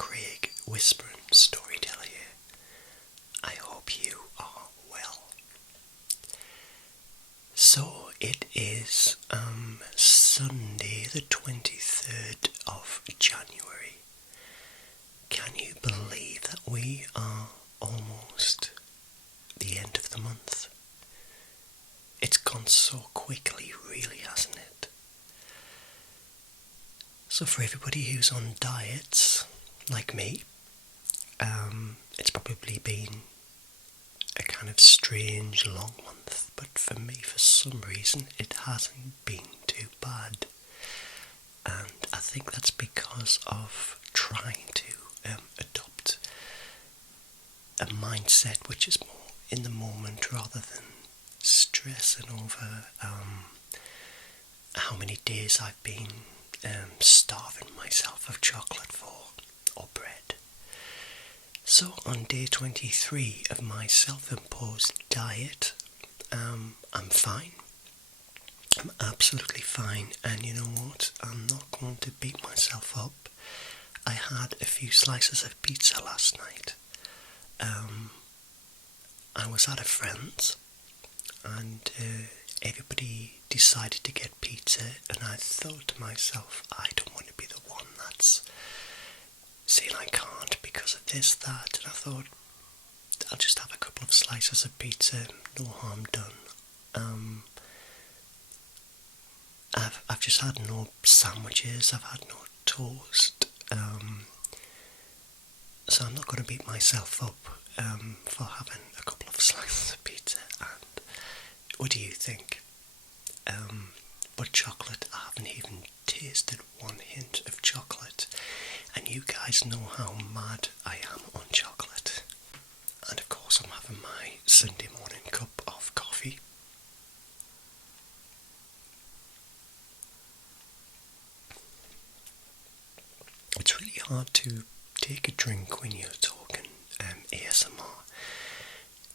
Craig, Whisperinstoryteller here. I hope you are well. So it is Sunday the 23rd of January. Can you believe that we are almost the end of the month? It's gone so quickly, really, hasn't it? So for everybody who's on diets, like me, it's probably been a kind of strange long month, but for me, for some reason, it hasn't been too bad. And I think that's because of trying to adopt a mindset which is more in the moment rather than stressing over how many days I've been starving myself of chocolate or bread. So on day 23 of my self-imposed diet, I'm fine. I'm absolutely fine, and you know what? I'm not going to beat myself up. I had a few slices of pizza last night. I was at a friend's, and everybody decided to get pizza, and I thought to myself, I don't want to be the one that's saying I can't because of this, that, and I thought, I'll just have a couple of slices of pizza, no harm done. I've just had no sandwiches, I've had no toast, so I'm not going to beat myself up for having a couple of slices of pizza. And what do you think? But chocolate, I haven't even tasted one hint of chocolate, and you guys know how mad I am on chocolate. And of course I'm having my Sunday morning cup of coffee. It's really hard to take a drink when you're talking ASMR,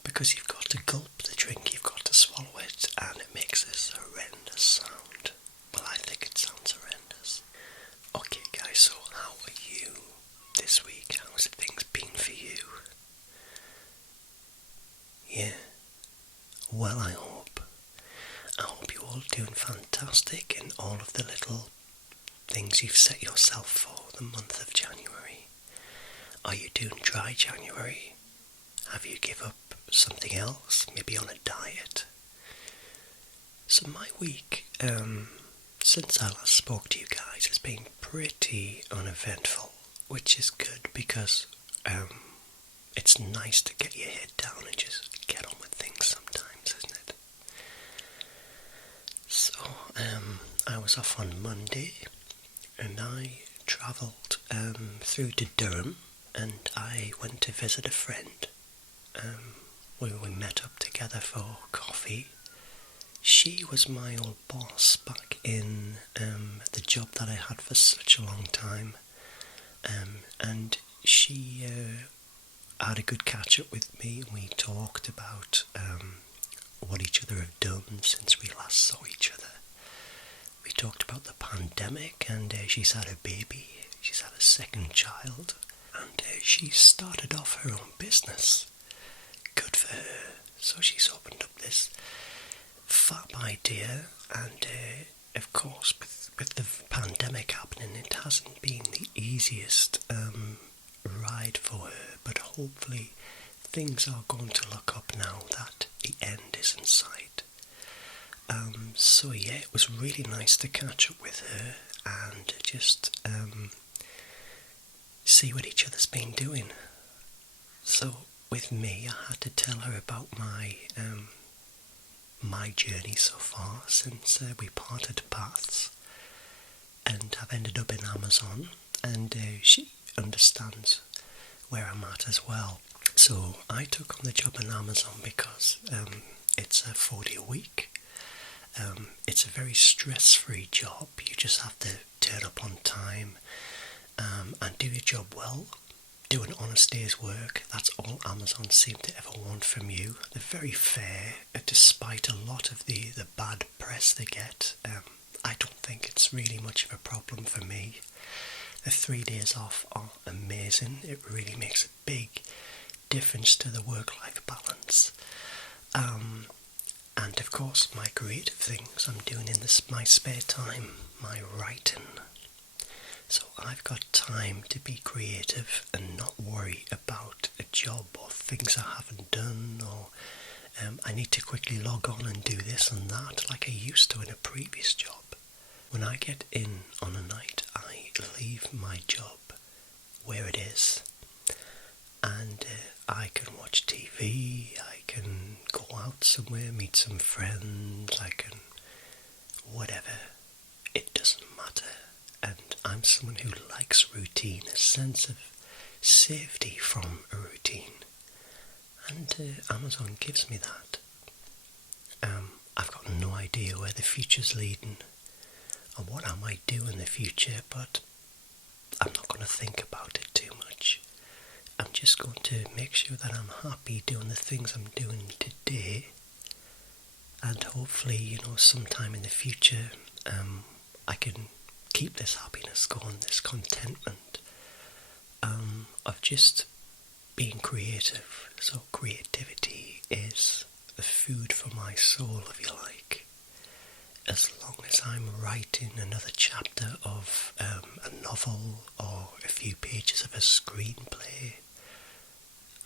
because you've got to gulp the drink, you've got to swallow it, and it makes this horrendous sound. Well, I think it sounds horrendous. Okay guys, so how are you this week? How's things been for you? Yeah, well, I hope you're all doing fantastic in all of the little things you've set yourself for the month of January. Are you doing dry January? Have you give up something else, maybe on a diet? So my week, since I last spoke to you guys, has been pretty uneventful, which is good because it's nice to get your head down and just get on with things sometimes, isn't it? So I was off on Monday, and I travelled through to Durham, and I went to visit a friend. We met up together for coffee. She was my old boss back in the job that I had for such a long time, and she had a good catch up with me. We talked about what each other have done since we last saw each other. We talked about the pandemic, and she's had a baby, she's had a second child, and she started off her own business. Good for her. So she's opened up this fab idea, and of course with the pandemic happening, it hasn't been the easiest ride for her, but hopefully things are going to look up now that the end is in sight. So yeah, it was really nice to catch up with her and just see what each other's been doing. So with me, I had to tell her about my my journey so far since we parted paths, and I've ended up in Amazon, and she understands where I'm at as well. So I took on the job in Amazon because it's a 40 a week. It's a very stress-free job. You just have to turn up on time and do your job well. Do an honest day's work. That's all Amazon seem to ever want from you. They're very fair, despite a lot of the bad press they get. I don't think it's really much of a problem for me. the 3 days off are amazing. It really makes a big difference to the work-life balance. And of course my creative things I'm doing in my spare time, my writing. So I've got time to be creative and not worry about a job or things I haven't done, or I need to quickly log on and do this and that like I used to in a previous job. When I get in on a night, I leave my job where it is, and I can watch TV, I can go out somewhere, meet some friends, I can whatever, it doesn't matter. And I'm someone who likes routine, a sense of safety from a routine, and Amazon gives me that. I've got no idea where the future's leading and what I might do in the future, but I'm not going to think about it too much. I'm just going to make sure that I'm happy doing the things I'm doing today, and hopefully, sometime in the future, I can keep this happiness going, this contentment of just being creative. So creativity is the food for my soul, if you like. As long as I'm writing another chapter of a novel or a few pages of a screenplay,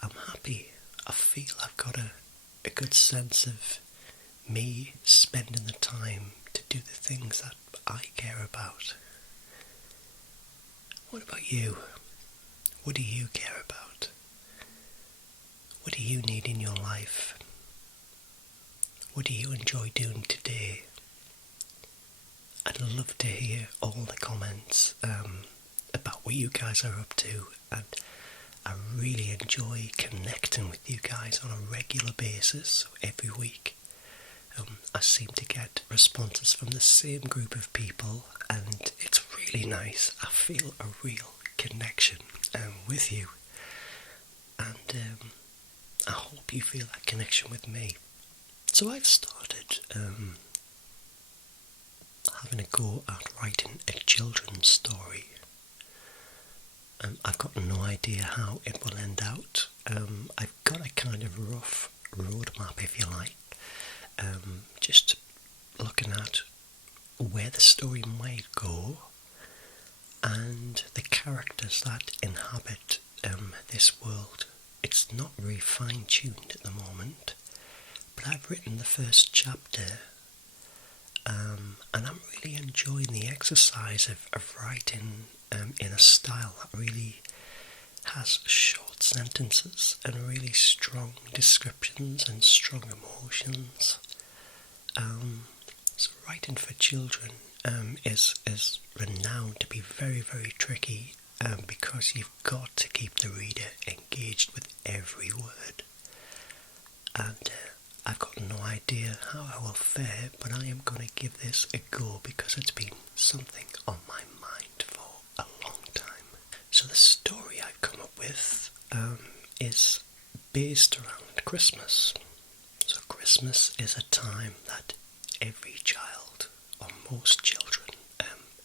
I'm happy. I feel I've got a good sense of me spending the time to do the things that I care about. What about you? What do you care about? What do you need in your life? What do you enjoy doing today? I'd love to hear all the comments about what you guys are up to, and I really enjoy connecting with you guys on a regular basis, so every week. I seem to get responses from the same group of people, and it's really nice. I feel a real connection with you, and I hope you feel that connection with me. So I've started having a go at writing a children's story. I've got no idea how it will end out. I've got a kind of rough roadmap, if you like. Just looking at where the story might go and the characters that inhabit this world. It's not really fine-tuned at the moment, but I've written the first chapter, and I'm really enjoying the exercise of writing in a style that really has short sentences and really strong descriptions and strong emotions. So writing for children is renowned to be very, very tricky, because you've got to keep the reader engaged with every word. And I've got no idea how I will fare, but I am going to give this a go because it's been something on my mind for a long time. So the story I've come up with is based around Christmas. So Christmas is a time that every child, or most children,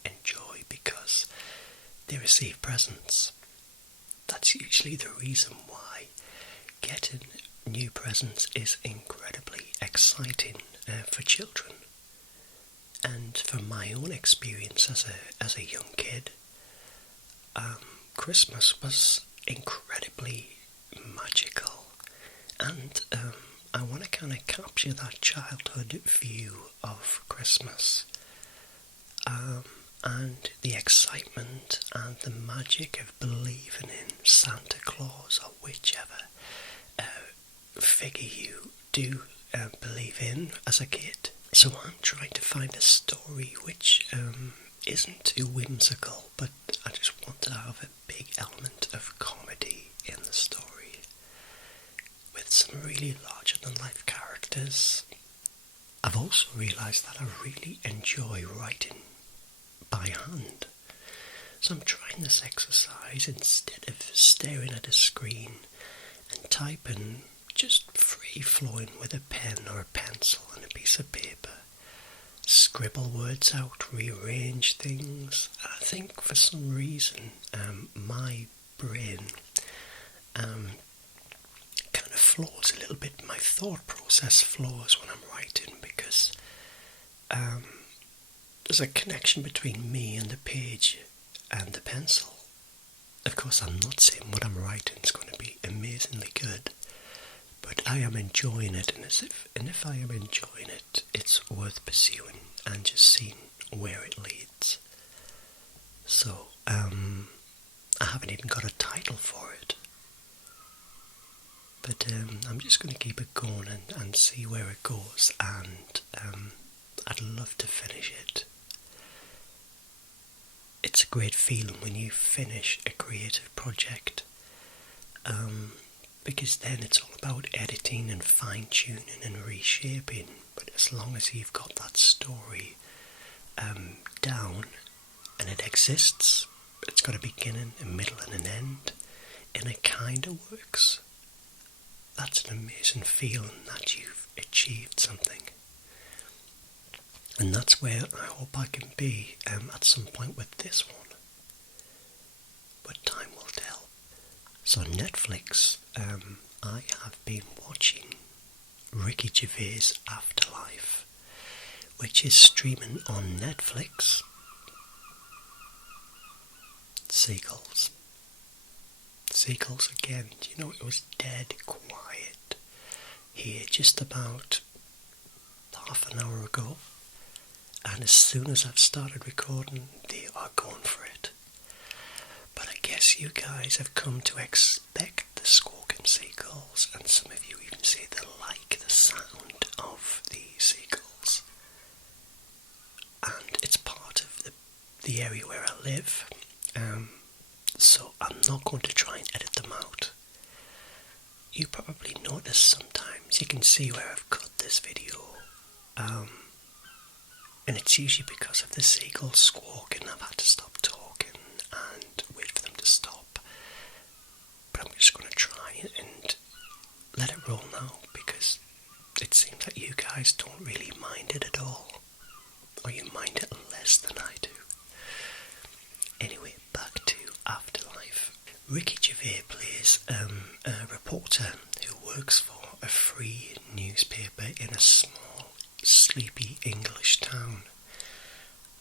enjoy because they receive presents. That's usually the reason why getting new presents is incredibly exciting for children. And from my own experience as a young kid, Christmas was incredibly magical, and I want to kind of capture that childhood view of Christmas, and the excitement and the magic of believing in Santa Claus or whichever figure you do believe in as a kid. So I'm trying to find a story which isn't too whimsical, but I just want to have a big element of comedy in the story, with some really larger-than-life characters. I've also realised that I really enjoy writing by hand. So I'm trying this exercise instead of staring at a screen and typing, just free-flowing with a pen or a pencil and a piece of paper. scribble words out, rearrange things. I think for some reason my brain kind of flows a little bit. My thought process flows when I'm writing because there's a connection between me and the page and the pencil. Of course, I'm not saying what I'm writing is going to be amazingly good, but I am enjoying it, and if I am enjoying it, it's worth pursuing and just seeing where it leads. So, I haven't even got a title for it, but I'm just going to keep it going and see where it goes, and I'd love to finish it. It's a great feeling when you finish a creative project, because then it's all about editing and fine-tuning and reshaping. But as long as you've got that story down and it exists, it's got a beginning, a middle and an end, and it kind of works. That's an amazing feeling that you've achieved something. And that's where I hope I can be at some point with this one. But time will tell. So on Netflix, I have been watching Ricky Gervais' Afterlife, which is streaming on Netflix. Seagulls. Seagulls again. Do you know, it was dead quiet here just about half an hour ago. And as soon as I've started recording, they are going for it. But I guess you guys have come to expect the squawking seagulls, and some of you even say they like the sound of the seagulls. And it's part of the area where I live, so I'm not going to try and edit them out. You probably notice sometimes, you can see where I've cut this video, and it's usually because of the seagulls squawking. I've had to stop talking and wait for them to stop. But I'm just going to try and let it roll now, because it seems that you guys don't really mind it at all. Or you mind it less than I do. Anyway, back to Afterlife. Ricky Gervais plays a reporter who works for a free newspaper in a small, sleepy English town,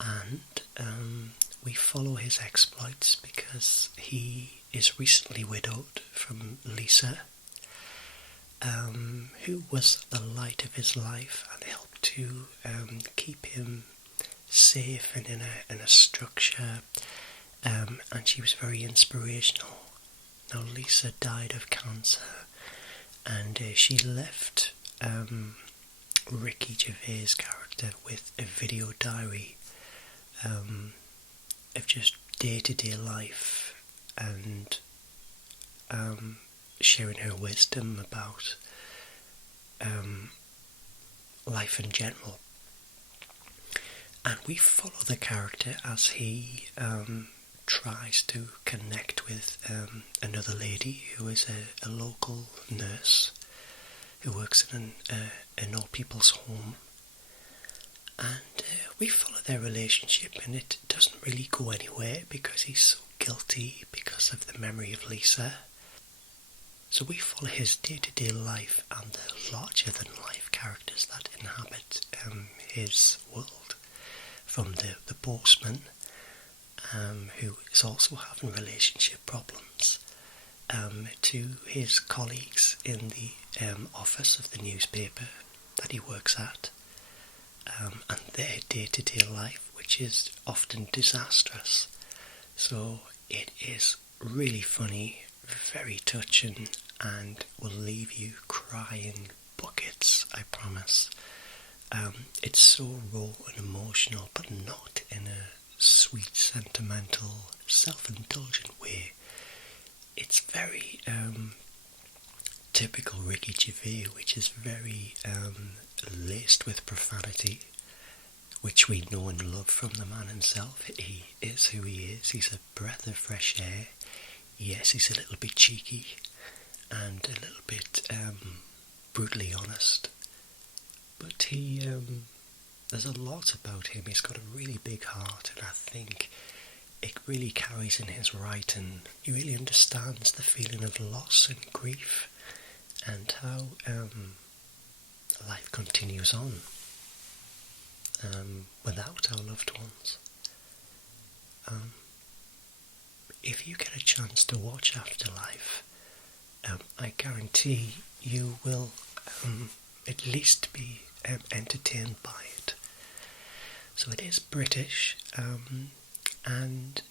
and we follow his exploits because he is recently widowed from Lisa, who was the light of his life and helped to keep him safe and in a structure, and she was very inspirational. Now Lisa died of cancer, and she left Ricky Gervais' character with a video diary of just day-to-day life and sharing her wisdom about life in general. And we follow the character as he tries to connect with another lady who is a local nurse who works in an old people's home, and we follow their relationship, and it doesn't really go anywhere because he's so guilty because of the memory of Lisa. So we follow his day-to-day life and the larger-than-life characters that inhabit his world, from the postman, who is also having relationship problems, to his colleagues in the office of the newspaper that he works at, and their day-to-day life, which is often disastrous. So it is really funny, very touching, and will leave you crying buckets, I promise. It's so raw and emotional, but not in a sweet, sentimental, self-indulgent way. It's very typical Ricky Gervais, which is very laced with profanity, which we know and love from the man himself. He is who he is. He's a breath of fresh air. Yes, he's a little bit cheeky and a little bit brutally honest, but he there's a lot about him. He's got a really big heart, and I think it really carries in his writing. He really understands the feeling of loss and grief and how life continues on without our loved ones. If you get a chance to watch Afterlife, I guarantee you will at least be entertained by it. So it is British, and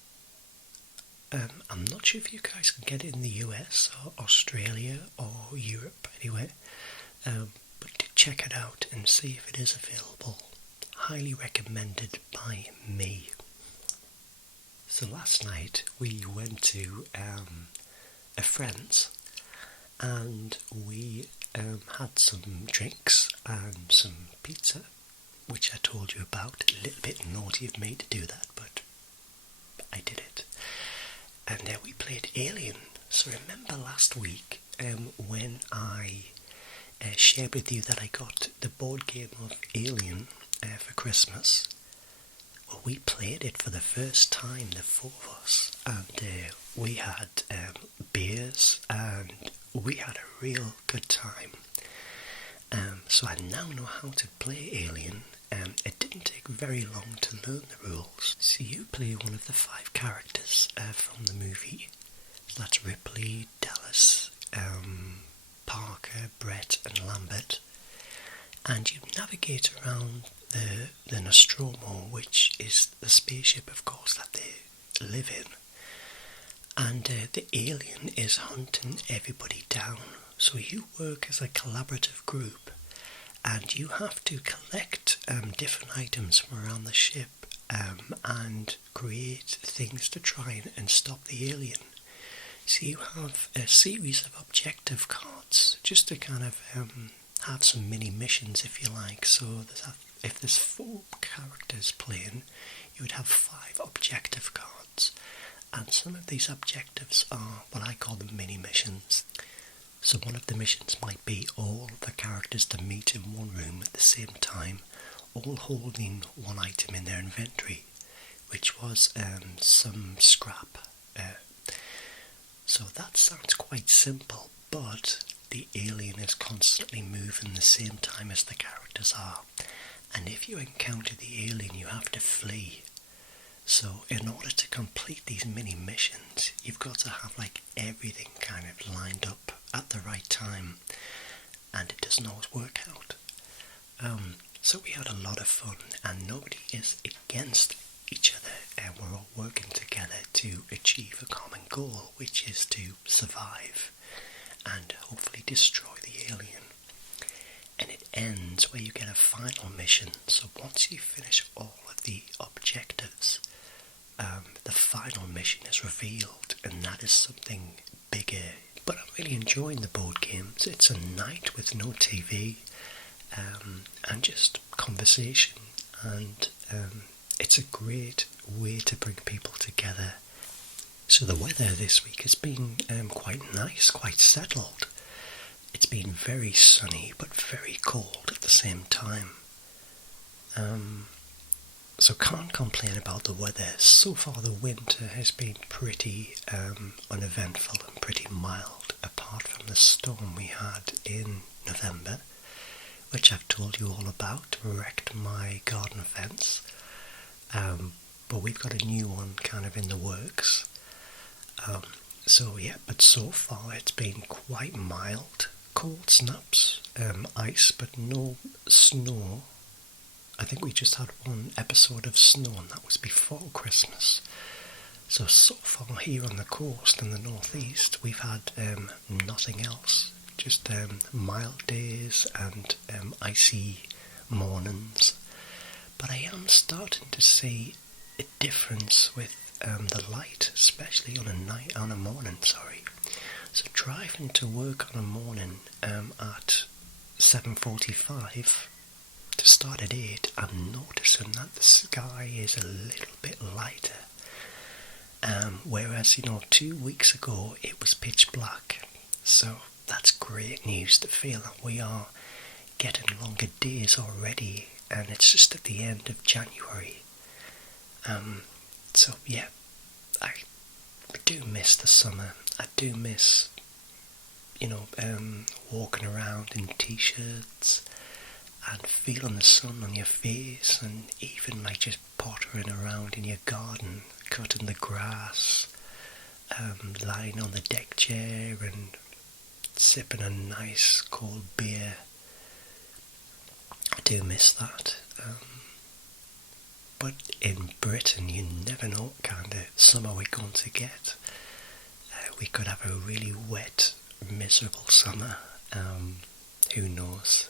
I'm not sure if you guys can get it in the US or Australia or Europe, anywhere, but do check it out and see if it is available. Highly recommended by me. So last night we went to a friend's, and we had some drinks and some pizza, which I told you about. A little bit naughty of me to do that, but I did it. And then we played Alien. So remember last week when I shared with you that I got the board game of Alien for Christmas? Well, we played it for the first time, the four of us, and we had beers, and we had a real good time. So I now know how to play Alien. It didn't take very long to learn the rules. So you play one of the 5 characters from the movie. That's Ripley, Dallas, Parker, Brett and Lambert. And you navigate around the Nostromo, which is the spaceship, of course, that they live in. And the alien is hunting everybody down. So you work as a collaborative group, and you have to collect different items from around the ship and create things to try and stop the alien. So you have a series of objective cards just to kind of have some mini missions, if you like. So if there's 4 characters playing, you would have 5 objective cards, and some of these objectives are what I call the mini missions. So one of the missions might be all the characters to meet in one room at the same time, all holding one item in their inventory, which was some scrap. So that sounds quite simple, but the alien is constantly moving the same time as the characters are, and if you encounter the alien you have to flee. So in order to complete these mini missions, you've got to have like everything kind of lined up at the right time, and it doesn't always work out. So we had a lot of fun, and nobody is against each other, and we're all working together to achieve a common goal, which is to survive and hopefully destroy the alien. And it ends where you get a final mission. So once you finish all of the objectives, the final mission is revealed, and that is something bigger. But I'm really enjoying the board games. It's a night with no TV and just conversation, and it's a great way to bring people together. So the weather this week has been quite nice, quite settled. It's been very sunny but very cold at the same time. So can't complain about the weather. So far the winter has been pretty uneventful and pretty mild, apart from the storm we had in November, which I've told you all about, wrecked my garden fence. But we've got a new one kind of in the works. So yeah, but so far it's been quite mild. Cold snaps, ice, but no snow. I think we just had one episode of snow, and that was before Christmas. So far here on the coast in the northeast, we've had nothing else. Just mild days and icy mornings. But I am starting to see a difference with the light, especially on a morning. So driving to work on a morning at 7:45 to start at 8, I'm noticing that the sky is a little bit lighter. Whereas 2 weeks ago it was pitch black. So that's great news to feel that we are getting longer days already, and it's just at the end of January. So yeah, I do miss the summer. I do miss, walking around in t-shirts and feeling the sun on your face, and even like just pottering around in your garden, cutting the grass, lying on the deck chair and sipping a nice cold beer. I do miss that. But in Britain, you never know what kind of summer we're going to get. We could have a really wet, miserable summer. Who knows?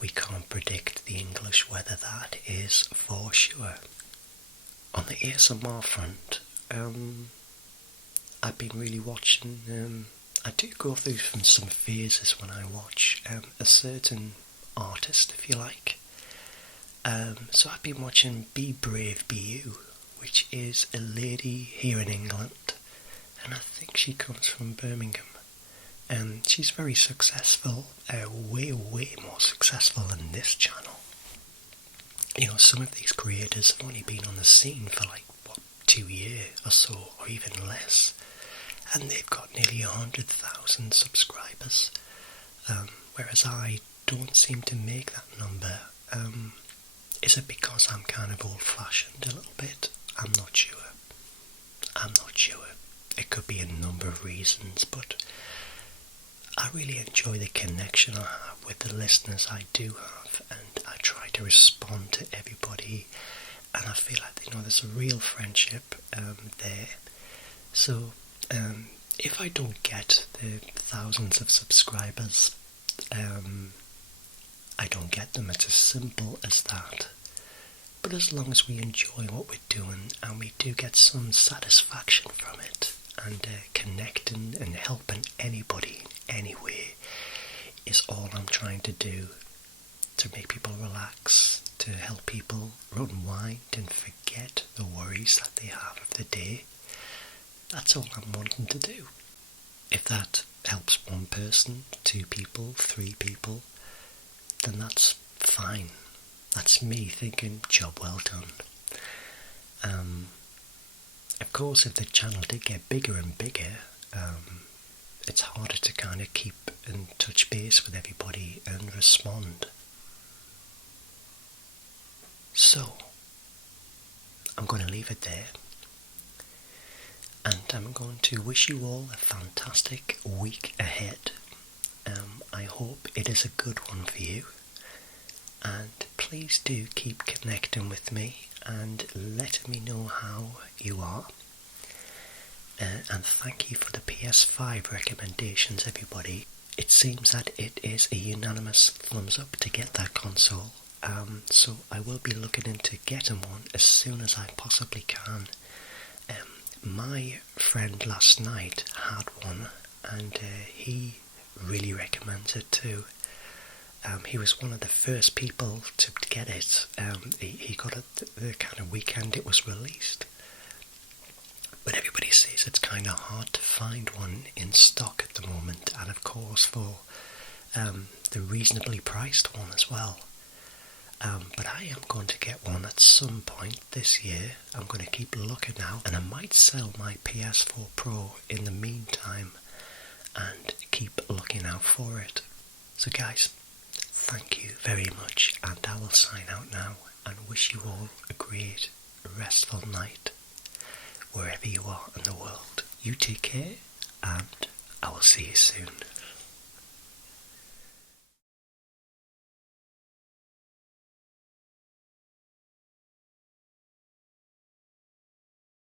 We can't predict the English weather, that is for sure. On the ASMR front, I've been really watching, I do go through some phases when I watch a certain artist, if you like. So I've been watching Be Brave, Be You, which is a lady here in England, and I think she comes from Birmingham. And she's very successful, way more successful than this channel. Some of these creators have only been on the scene for 2 years or so, or even less, and they've got nearly 100,000 subscribers, whereas I don't seem to make that number. Is it because I'm kind of old-fashioned a little bit? I'm not sure. It could be a number of reasons, but I really enjoy the connection I have with the listeners I do have, and I try to respond to everybody, and I feel like there's a real friendship there. So if I don't get the thousands of subscribers, I don't get them. It's as simple as that. But as long as we enjoy what we're doing and we do get some satisfaction from it, and connecting and helping anybody in any way is all I'm trying to do, to make people relax, to help people unwind and forget the worries that they have of the day. That's all I'm wanting to do. If that helps one person, 2 people, 3 people, then that's fine. That's me thinking, job well done. Of course, if the channel did get bigger and bigger, it's harder to kind of keep and touch base with everybody and respond. So, I'm going to leave it there, and I'm going to wish you all a fantastic week ahead. I hope it is a good one for you, and please do keep connecting with me and letting me know how you are. And thank you for the PS5 recommendations, everybody. It seems that it is a unanimous thumbs up to get that console, so I will be looking into getting one as soon as I possibly can. My friend last night had one, and he really recommends it too. He was one of the first people to get it. He got it the kind of weekend it was released. But everybody says it's kind of hard to find one in stock at the moment, and of course for the reasonably priced one as well. But I am going to get one at some point this year. I'm going to keep looking out, and I might sell my PS4 Pro in the meantime and keep looking out for it. So guys, thank you very much, and I will sign out now and wish you all a great restful night wherever you are in the world. You take care, and I will see you soon.